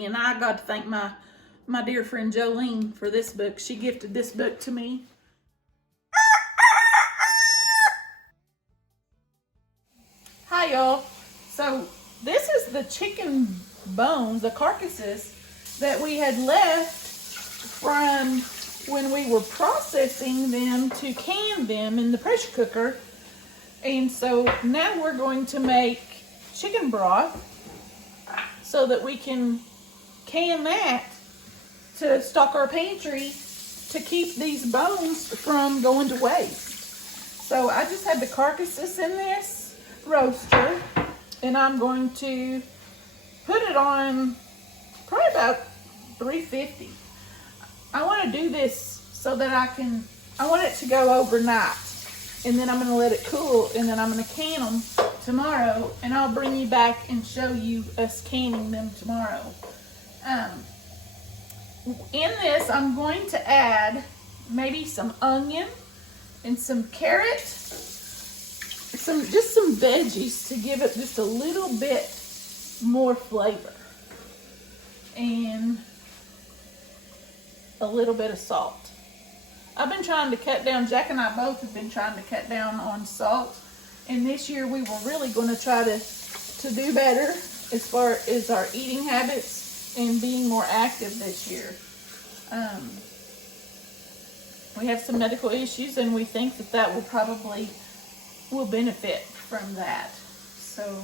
preserving, and I got to thank my dear friend Jolene for this book. She gifted this book to me. Hi y'all. So this is the chicken bones, the carcasses that we had left from when we were processing them to can them in the pressure cooker. And so now we're going to make chicken broth so that we can can that to stock our pantry to keep these bones from going to waste. So I just had the carcasses in this roaster, and I'm going to put it on probably about 350. I want to do this so that I want it to go overnight, and then I'm going to let it cool, and then I'm going to can them tomorrow, and I'll bring you back and show you us canning them tomorrow. In this, I'm going to add maybe some onion and some carrot, just some veggies to give it just a little bit more flavor, and a little bit of salt. I've been trying to cut down, Jack and I both have been trying to cut down on salt, and this year we were really going to try to do better as far as our eating habits and being more active this year. We have some medical issues, and we think that will benefit from that. So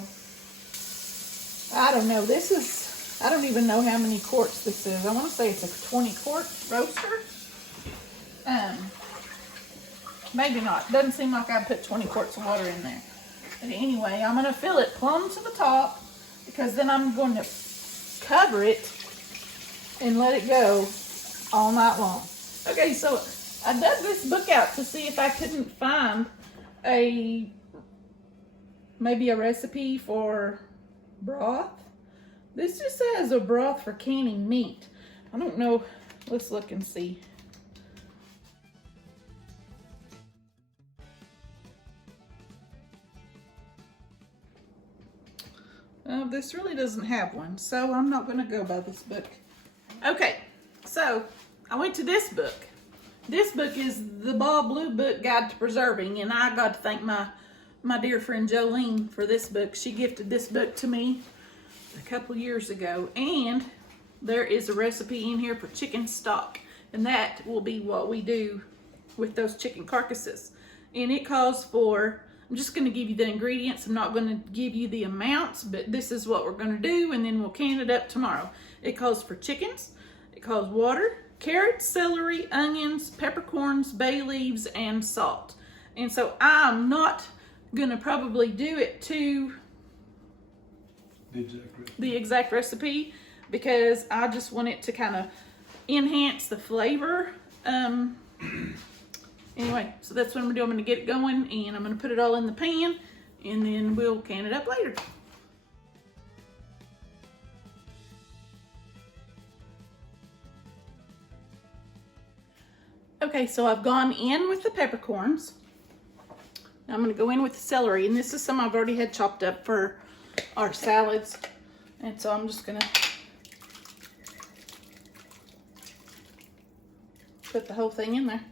I don't know, I don't even know how many quarts this is. I want to say it's a 20 quart roaster. Maybe not. Doesn't seem like I put 20 quarts of water in there. But anyway, I'm going to fill it plumb to the top, because then I'm going to cover it and let it go all night long. Okay, so I dug this book out to see if I couldn't find maybe a recipe for broth. This just says a broth for canning meat. I don't know. Let's look and see. This really doesn't have one, so I'm not going to go by this book. Okay, so I went to this book. This book is the Ball Blue Book Guide to Preserving, and I got to thank my dear friend Jolene for this book. She gifted this book to me a couple years ago, and there is a recipe in here for chicken stock, and that will be what we do with those chicken carcasses. And it calls for, I'm just going to give you the ingredients. I'm not going to give you the amounts, but this is what we're going to do, and then we'll can it up tomorrow. It calls for chickens, it calls water, carrots, celery, onions, peppercorns, bay leaves, and salt. And so I'm not going to probably do it to the exact recipe, because I just want it to kind of enhance the flavor. Anyway, so that's what I'm gonna do. I'm gonna get it going, and I'm gonna put it all in the pan, and then we'll can it up later. Okay, so I've gone in with the peppercorns. Now I'm gonna go in with the celery, and this is some I've already had chopped up for our salads. And so I'm just gonna put the whole thing in there.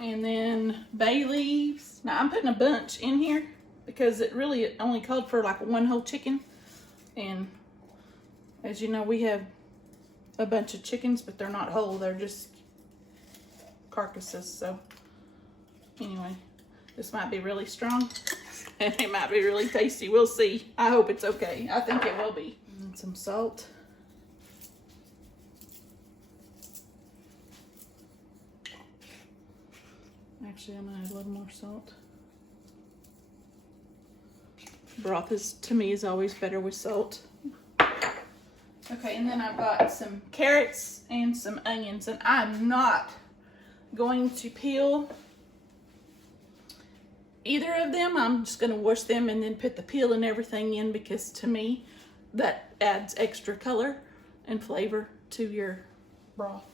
And then bay leaves. Now I'm putting a bunch in here because it really only called for like one whole chicken. And as you know, we have a bunch of chickens, but they're not whole. They're just carcasses. So anyway, this might be really strong and it might be really tasty. We'll see. I hope it's okay. I think it will be. And some salt. Actually, I'm gonna add a little more salt. Broth to me is always better with salt. Okay, and then I've got some carrots and some onions, and I'm not going to peel either of them. I'm just gonna wash them and then put the peel and everything in, because to me that adds extra color and flavor to your broth.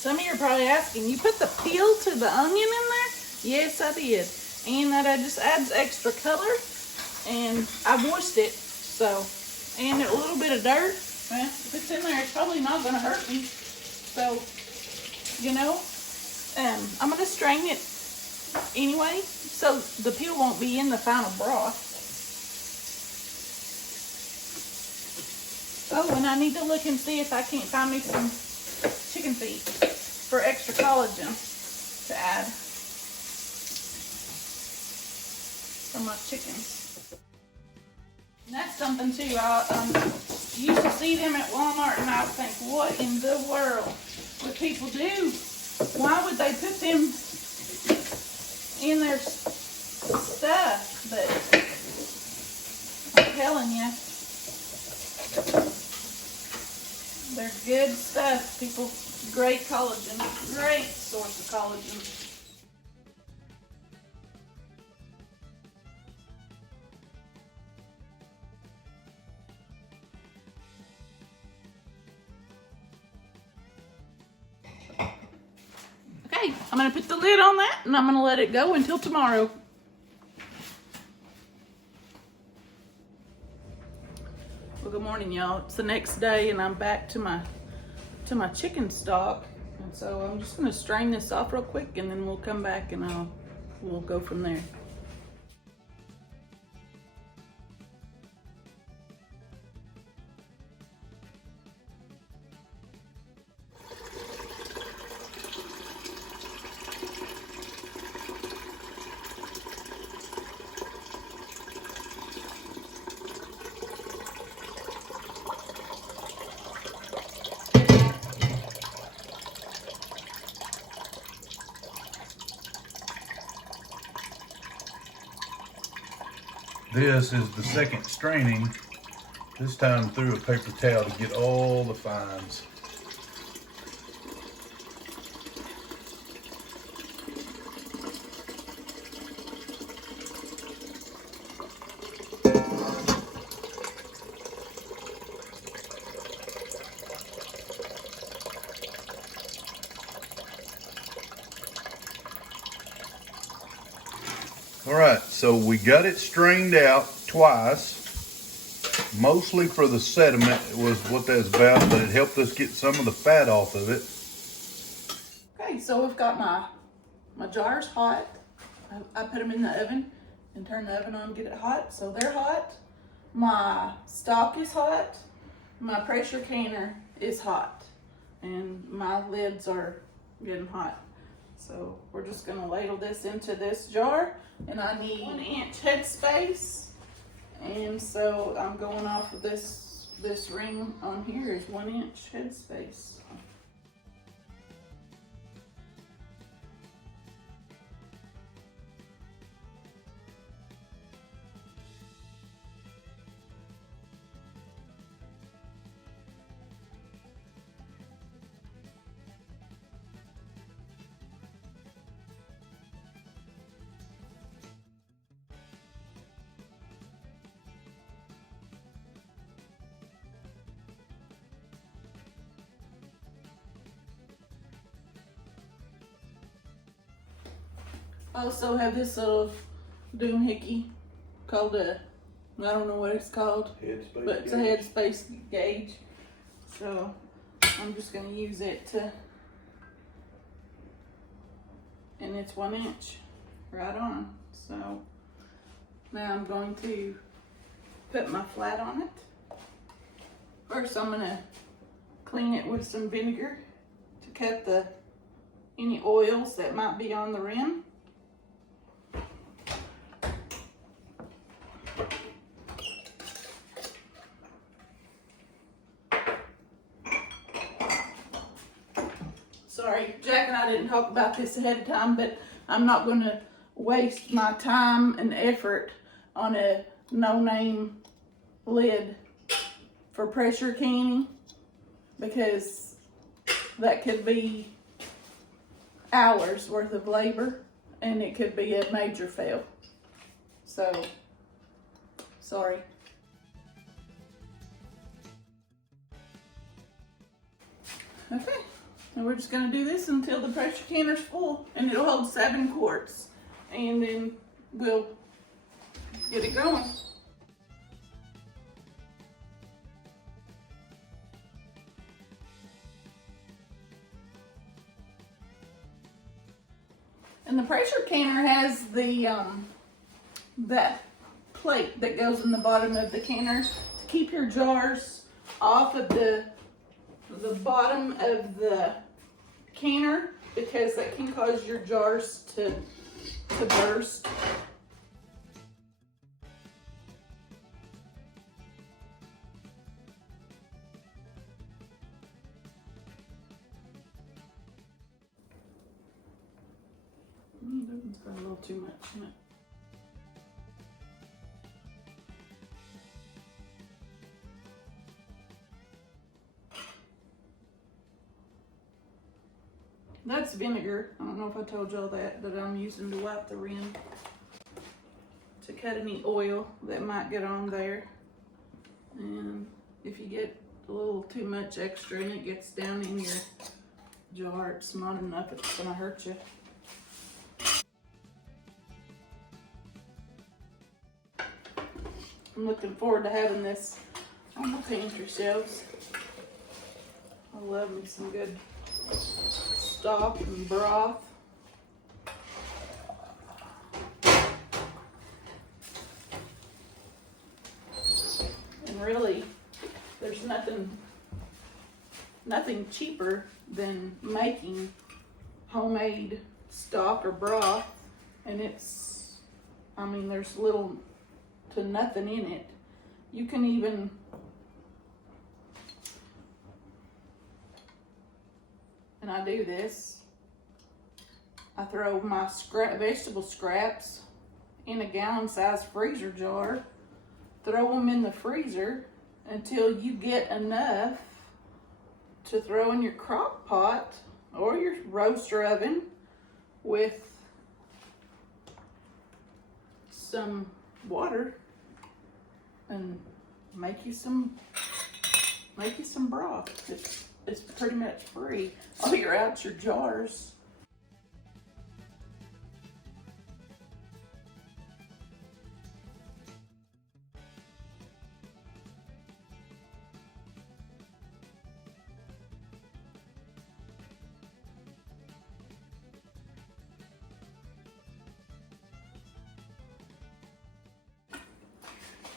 Some of you are probably asking, you put the peel to the onion in there? Yes, I did. And that just adds extra color. And I moist it, so. And a little bit of dirt. Well, if it's in there, it's probably not going to hurt me. So, you know, I'm going to strain it anyway, so the peel won't be in the final broth. Oh, and I need to look and see if I can't find me some chicken feet for extra collagen to add for my chickens. And that's something too. I used to see them at Walmart and I would think, what in the world would people do? Why would they put them in their stuff? But I'm telling you, they're good stuff, people. Great collagen, great source of collagen. Okay, I'm going to put the lid on that and I'm going to let it go until tomorrow. Well, good morning, y'all. It's the next day and I'm back to my chicken stock. And so I'm just going to strain this off real quick and then we'll come back and we'll go from there. This is the second straining, this time through a paper towel to get all the fines. All right, so we got it strained out twice, mostly for the sediment was what that's about, but it helped us get some of the fat off of it. Okay, so we've got my jars hot. I put them in the oven and turn the oven on and get it hot. So they're hot. My stock is hot. My pressure canner is hot. And my lids are getting hot. So we're just gonna ladle this into this jar, and I need 1 inch headspace. And so I'm going off of this ring on here is 1 inch headspace. I also have this little doohickey called I don't know what it's called, but it's a headspace gauge. So I'm just going to use it and it's 1 inch right on. So now I'm going to put my flat on it. First I'm going to clean it with some vinegar to cut any oils that might be on the rim. Sorry, Jack and I didn't talk about this ahead of time, but I'm not going to waste my time and effort on a no-name lid for pressure canning, because that could be hours worth of labor and it could be a major fail. So, sorry. Okay. And we're just gonna do this until the pressure canner's full, and it'll hold 7 quarts. And then we'll get it going. And the pressure canner has the that plate that goes in the bottom of the canner to keep your jars off of the bottom of the canner, because that can cause your jars to burst. That one's got a little too much in it. That's vinegar. I don't know if I told y'all that I'm using to wipe the rim to cut any oil that might get on there. And if you get a little too much extra and it gets down in your jar, it's not enough, it's gonna hurt you. I'm looking forward to having this on the pantry shelves. I love me some good stock and broth. And really, there's nothing cheaper than making homemade stock or broth. And it's, I mean, there's little to nothing in it. You can even and I do this, I throw my vegetable scraps in a gallon-sized freezer jar, throw them in the freezer until you get enough to throw in your crock pot or your roaster oven with some water, and make you some broth. It's pretty much free. Oh, you're out your jars.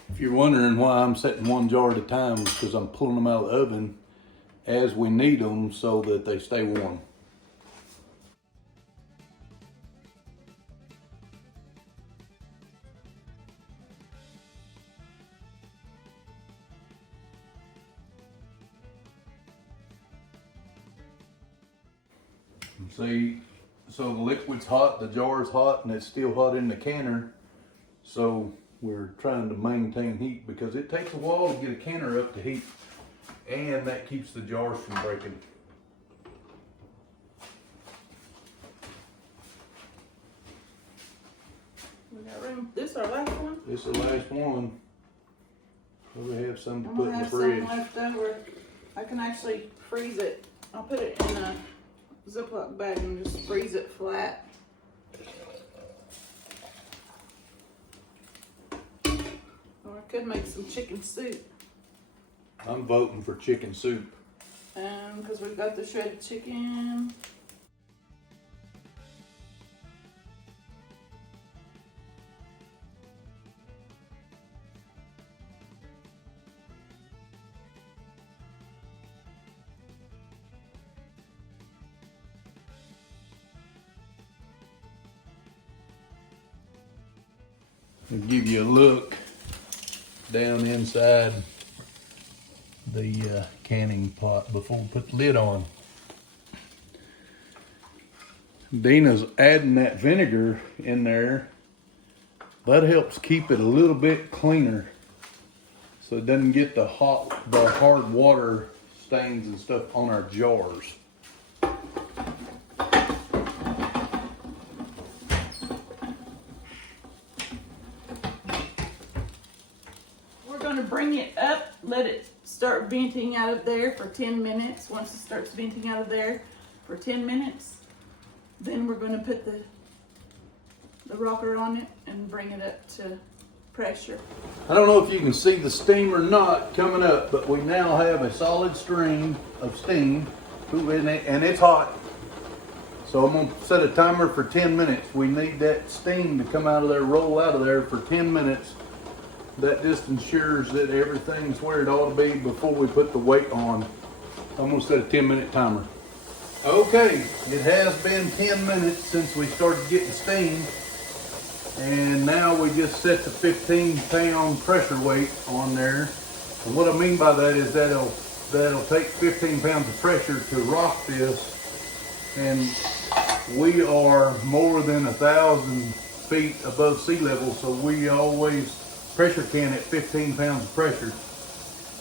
If you're wondering why I'm setting one jar at a time, it's because I'm pulling them out of the oven as we need them so that they stay warm. See, so the liquid's hot, the jar's hot, and it's still hot in the canner. So we're trying to maintain heat because it takes a while to get a canner up to heat, and that keeps the jars from breaking. We got room. This our last one? This is the last one. We have some to I'm put gonna in the have some fridge. left over. I can actually freeze it. I'll put it in a Ziploc bag and just freeze it flat. Or I could make some chicken soup. I'm voting for chicken soup. Because we've got the shredded chicken. I'll give you a look down inside the canning pot before we put the lid on. Deanna's adding that vinegar in there. That helps keep it a little bit cleaner so it doesn't get the hard water stains and stuff on our jars. We're going to bring it up, let it start venting out of there for 10 minutes. Once it starts venting out of there, for 10 minutes. Then we're going to put the rocker on it and bring it up to pressure. I don't know if you can see the steam or not coming up, but we now have a solid stream of steam. Ooh, and it's hot. So I'm gonna set a timer for 10 minutes. We need that steam to come out of there, roll out of there for 10 minutes. That just ensures that everything's where it ought to be before we put the weight on. I'm gonna set a 10-minute timer. Okay, it has been 10 minutes since we started getting steam. And now we just set the 15-pound pressure weight on there. And what I mean by that is that'll take 15 pounds of pressure to rock this. And we are more than 1,000 feet above sea level, so we always pressure can at 15 pounds of pressure.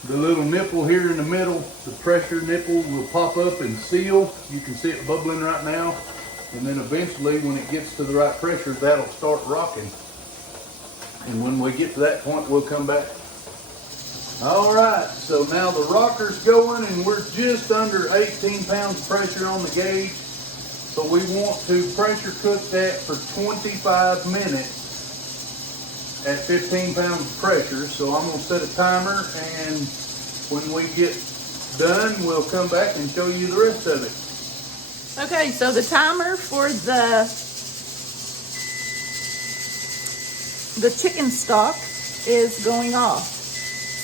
The little nipple here in the middle, the pressure nipple will pop up and seal. You can see it bubbling right now. And then eventually, when it gets to the right pressure, that'll start rocking. And when we get to that point, we'll come back. All right, so now the rocker's going and we're just under 18 pounds of pressure on the gauge. So we want to pressure cook that for 25 minutes at 15 pounds of pressure. So I'm gonna set a timer, and when we get done, we'll come back and show you the rest of it. Okay, so the timer for the chicken stock is going off.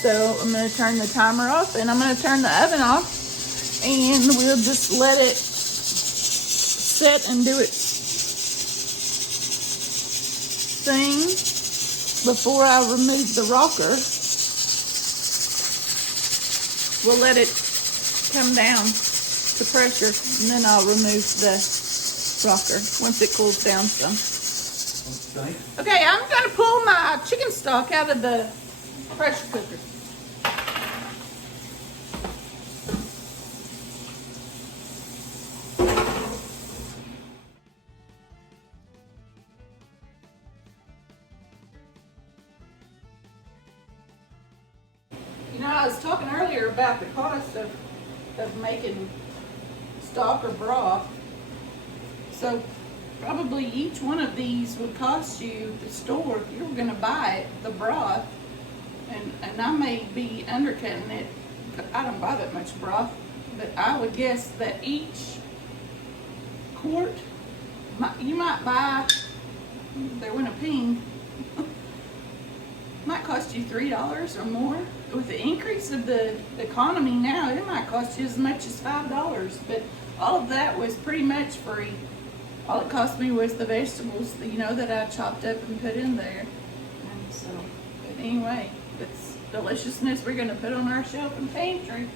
So I'm going to turn the timer off, and I'm going to turn the oven off, and we'll just let it sit and do its thing before I remove the rocker. We'll let it come down to pressure, and then I'll remove the rocker once it cools down some. Okay, I'm going to pull my chicken stock out of the pressure cooker. You know, I was talking earlier about the cost of making stock or broth. So probably each one of these would cost you, the store, if you were going to buy it, the broth, and I may be undercutting it, but I don't buy that much broth, but I would guess that each quart, you might buy, there went a ping, might cost you $3 or more. With the increase of the economy now, it might cost you as much as $5, but all of that was pretty much free. All it cost me was the vegetables, you know, that I chopped up and put in there. And so, but anyway, it's deliciousness we're going to put on our shelf and pantry.